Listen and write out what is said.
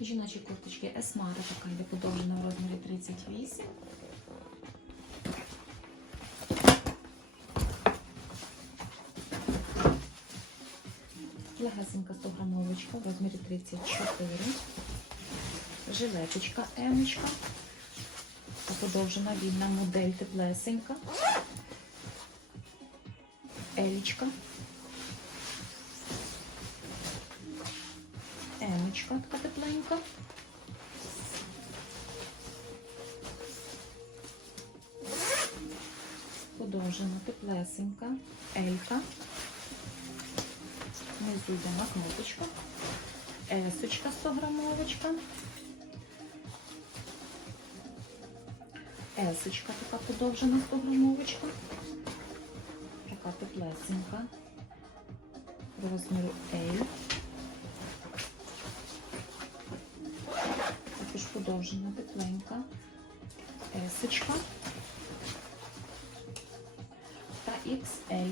Жіночі курточки Есмара така йде подовжена в розмірі 38. Легасенька 100 грамовочка в розмірі 34. Жилеточка Емочка. Подовжена вільна модель теплесенька. Елічка. Емочка така тепленька. Подовжена теплесенька. Елька. Внизу йде на кнопочка. Есочка 100 грамовочка. Есочка така подовжена 100 грамовочка. Така теплесенька. Розміру L. подовжена петленька, Есочка. Та XL.